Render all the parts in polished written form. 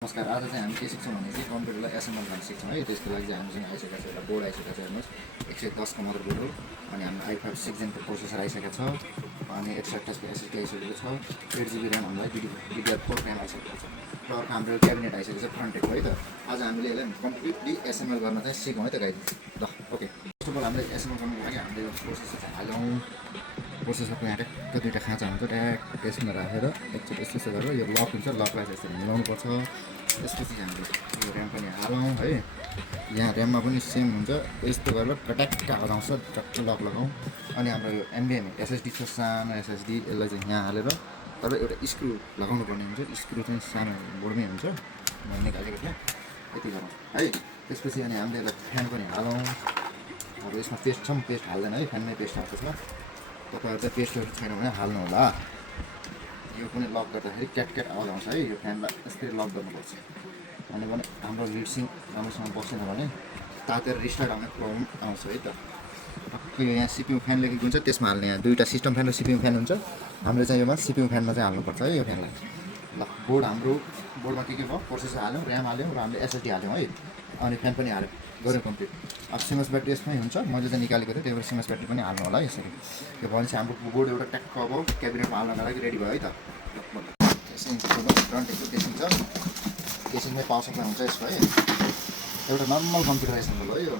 नमस्कार। आज चाहिँ हामी के सिक्छौँ भने चाहिँ कम्प्युटरलाई एसेम्बल गर्न सिक्छौँ है। त्यसको लागि चाहिँ हामीसँग आइसकेको छ एउटा बोर्ड आइसकेको छ। हेर्नुहोस् 110 को मदरबोर्ड हो अनि हाम्रो i5 6 जेनको प्रोसेसर आइसकेको छ अनि 128 को एसएसडी आइसकेको छ। 8 GB ऱ्याम हामीलाई DDR4 ऱ्याम आइसकेको छ र अर्को हाम्रो क्याबिनेट आइसकेको छ फ्रन्टेड है त। आज हामीले यसलाई कम्प्लिटली एसेम्बल गर्न चाहिँ सिकौँ है त गाइज। ल ओके, फर्स्ट अफ अल हामीले एसेम्बल गर्नुको लागि हामीले यो प्रोसेसर चाहिँ हालौँ। प्रोसेसरको यहाँ ट्याक्क दुईवटा खाँचा हुन्छ, ट्याक्क यसमा राखेर एकचोटि यस्तो गरेर यो लक हुन्छ, लकलाई चाहिँ यसरी मिलाउनुपर्छ। त्यसपछि हामीले यो ऱ्याम पनि हालौँ है। यहाँ ऱ्याममा पनि सेम हुन्छ, यस्तो गरेर ट्याक्क आवाज आउँछ, टक्क लक लगाउँ। अनि हाम्रो यो NVMe SSD छ, सानो SSD, यसलाई चाहिँ यहाँ हालेर तर एउटा स्क्रु लगाउनु पर्ने हुन्छ। स्क्रु चाहिँ सानो बोर्डमै हुन्छ, मैले निकालेको थिएँ, यति गरौँ है। त्यसपछि अनि हामीले यसलाई फ्यान पनि हालौँ। अब यसमा पेस्ट छ, पेस्ट हाल्दैन है, फ्यानमै पेस्ट हाल्छ। तपाईँहरू चाहिँ पेस्टहरू छैन भने हाल्नु होला। यो पनि लक गर्दाखेरि क्याट आवाज आउँछ है। यो फ्यानलाई यसरी लक गर्नुपर्छ, अनि भने हाम्रो हिटसिङ राम्रोसँग बसेन भने तातेर रिस्टार्ट आउने प्रब्लम आउँछ है त। टक्कै यहाँ CPU फ्यान लेखेको हुन्छ, त्यसमा हाल्ने। यहाँ दुईवटा सिस्टम फ्यान र CPU फ्यान हुन्छ। हामीले चाहिँ योमा CPU फ्यानमा चाहिँ हाल्नुपर्छ है यो फ्यानलाई। ल बोर्ड, हाम्रो बोर्डमा के भयो, प्रोसेसर हाल्यौँ, ऱ्याम हाल्यौँ र हामीले SSD हाल्यौँ है। अनि फ्यान पनि हाल्यौँ, गऱ्यौँ कम्प्लिट। अब सिमस ब्याट्री यसमै हुन्छ, मैले चाहिँ निकालेको थिएँ, त्यही भएर सिमस ब्याट्री पनि हाल्नु होला है यसरी। यो भनेपछि हाम्रो बोर्ड एउटा ट्याक्क अब क्याबिनेटमा हाल्नको लागि रेडी भयो है त। केसिङ फ्रन्ट एकको केसिङ छ, केसिङमै पावर सप्लाई हुन्छ यसको है। एउटा नर्मल कम्प्युटर एसेम्बल हो यो।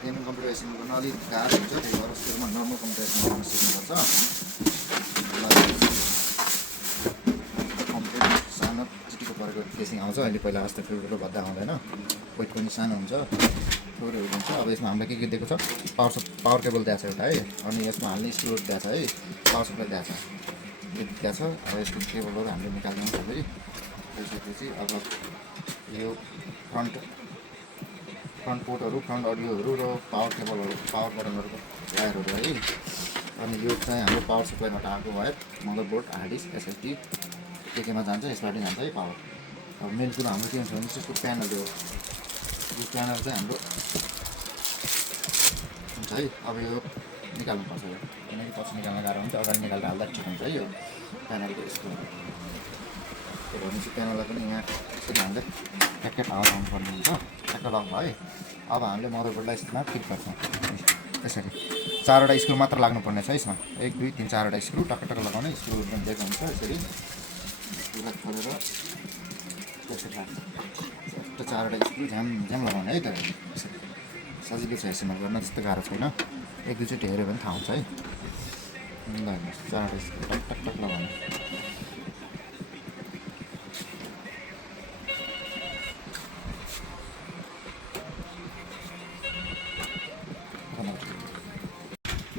गेमिङ कम्प्युटर एसेम्बल गर्न अलिक गाह्रो हुन्छ, त्यही भएर सुरुमा नर्मल कम्प्युटर एसेम्बल गर्न सिक्नुपर्छ। कम्प्युटर सानो चिटीको परेको केसिङ आउँछ अहिले, पहिला जस्तो ठुलो भद्दा आउँदैन, वेट पनि सानो हुन्छ, थोरै हुन्छ। अब यसमा हामीलाई के दिएको छ, पावर केबल दिएको छ एउटा है। अनि यसमा हाल्ने स्क्रू दिएको छ है, पावर सप्लाई दिएको छ, दिएको छ। अब यसको केबलहरू हामीले निकाल्दैछौँ फेरि। त्यसपछि अब यो फ्रन्ट पोर्टहरू, फ्रन्ट अडियोहरू र पावर केबलहरू, पावर बटनहरूको वायरहरू है। अनि यो चाहिँ हाम्रो पावर सप्लाईबाट आएको wire, motherboard, hard disk, SSD केमा जान्छ, यसबाट जान्छ है पावर। अब मेन कुरो हाम्रो के हुन्छ भने यसको प्यानल हो। यो प्यानल चाहिँ हाम्रो हुन्छ है। अब यो निकाल्नुपर्छ, यो किनकि पछि निकाल्न गाह्रो हुन्छ, अगाडि निकालेर हाल्दा ठिक हुन्छ है। यो प्यानलको यसको त्यो भनेपछि प्यानललाई पनि यहाँ यसरी हामीले ट्याक्क आवाज आउनुपर्ने हुन्छ, ट्याक्क लक भयो है। अब हामीले मदरबोर्डलाई यसमा फिट गर्छौँ यसरी। 4वटा स्क्रु मात्र लाग्नुपर्ने छ यसमा, 1 2 3 4वटा स्क्रु टक्क लगाउने। स्क्रुहरू पनि दिएको हुन्छ यसरी, स्क्रुलाई खोलेर यसरी राख्छ। 4वटा स्क्रु झ्याम लगाउने है त। सजिलो छ एसेम्बल गर्न, त्यस्तो गाह्रो छैन। 1 2 चोटि हेऱ्यो भने थाहा हुन्छ है। ल 4वटा स्क्रु टक लगाउने।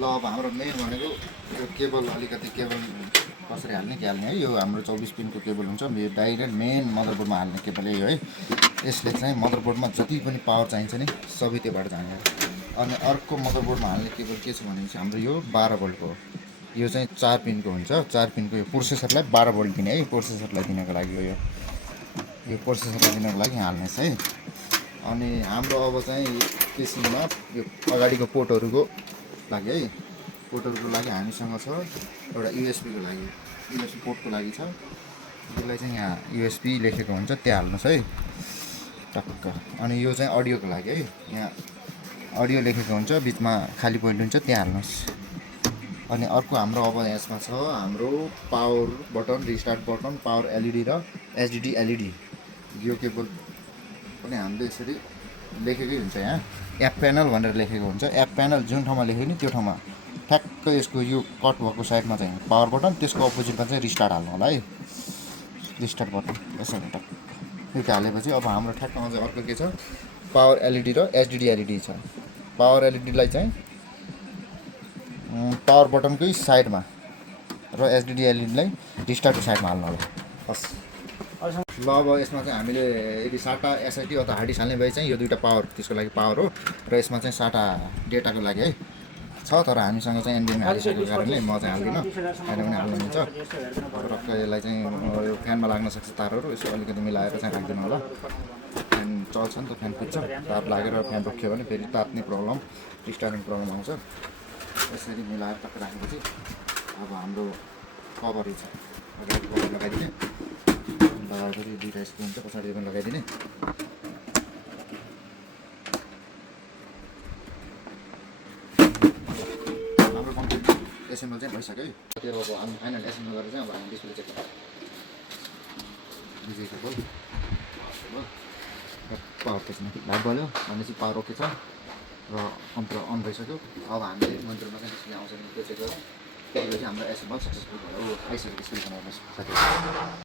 ल अब हाम्रो मेन भनेको यो केबल, अलिकति केबल कसरी हाल्ने के हाल्ने है। यो हाम्रो 24 पिनको केबल हुन्छ, यो डाइरेक्ट मेन मदरबोर्डमा हाल्ने केबल यो है। यसले चाहिँ मदरबोर्डमा जति पनि पावर चाहिन्छ नि सबै त्योबाट जाने। अनि अर्को मदरबोर्डमा हाल्ने केबल के छ भनेपछि हाम्रो यो 12 भोल्टको हो। यो चाहिँ 4 पिनको हुन्छ, 4 पिनको। यो प्रोसेसरलाई 12 भोल्ट दिने है, प्रोसेसरलाई दिनको लागि हो यो प्रोसेसरलाई दिनको लागि हाल्नेछ है। अनि हाम्रो अब चाहिँ केसिङमा यो अगाडिको पोर्टहरूको लागि है, पोर्टहरूको लागि हामीसँग छ एउटा USB को लागि, USB पोर्टको लागि छ। यसलाई चाहिँ यहाँ USB लेखेको हुन्छ, त्यहाँ हाल्नुहोस् है टक्क। अनि यो चाहिँ अडियोको लागि है, यहाँ अडियो लेखेको हुन्छ, बिचमा खाली पोइन्ट हुन्छ, त्यहाँ हाल्नुहोस्। अनि अर्को हाम्रो अब यसमा छ हाम्रो power button, restart button, power LED र HDD LED। यो केबल पनि हामीले यसरी लेखेकै हुन्छ, यहाँ एप प्यानल भनेर लेखेको हुन्छ। एप प्यानल जुन ठाउँमा लेखेको नि त्यो ठाउँमा ठ्याक्क यसको यो कट भएको साइडमा चाहिँ पावर बटन, त्यसको अपोजिटमा चाहिँ रिस्टार्ट हाल्नु होला है, रिस्टार्ट बटन यसरी टक्क। यो हालेपछि अब हाम्रो ठ्याक्कमा चाहिँ अर्को के छ, पावर LED र HDD LED छ। पावर LED लाई चाहिँ पावर बटनकै साइडमा र HDD LED लाई रिस्टार्टको साइडमा हाल्नु होला। हस् ल अब यसमा चाहिँ हामीले यदि SATA SSD अथवा हार्ड डिस्क हाल्ने भए चाहिँ यो दुईवटा पावर, त्यसको लागि पावर हो। र यसमा चाहिँ SATA डेटाको लागि है छ, तर हामीसँग चाहिँ NVMe हालिसकेको कारणले म चाहिँ हाल्दिनँ, अहिले पनि हाल्नु हुन्छ। रक्क यसलाई चाहिँ यो फ्यानमा लाग्न सक्छ तारहरू, यसो अलिकति मिलाएर चाहिँ राखिदिनु होला। फ्यान चल्छ नि त, फ्यान पुग्छ, तार लागेर फ्यान रोकियो भने फेरि तात्ने प्रब्लम, रिस्टार्टिङ प्रब्लम आउँछ। यसरी मिलाएर टक्क राखेपछि अब हाम्रो कभरहरू छ, लगाइदिने। बाह्रको चाहिँ दुईवटा स्क्रू हुन्छ पछाडि पनि लगाइदिने हाम्रो कम्प्लिट एसेम्बल चाहिँ भइसक्यो है त्यो अब हामी फाइनल एसेम्बल गरेर चाहिँ अब हामी डिस्प्ले चेक गर्छौँ विजयको बोल पावर त्यसमा लाइट बल्यो भनेपछि पावर ओके छ र कम्प्युटर अन भइसक्यो अब हामीले मोनिटरमा चाहिँ डिस्प्ले आउँछ भने त्यो चेक गरौँ त्यसपछि हाम्रो एसेम्बल सक्सेसफुल भयो आइसक्यो डिस्प्ले बनाउनुहोस् साथीहरू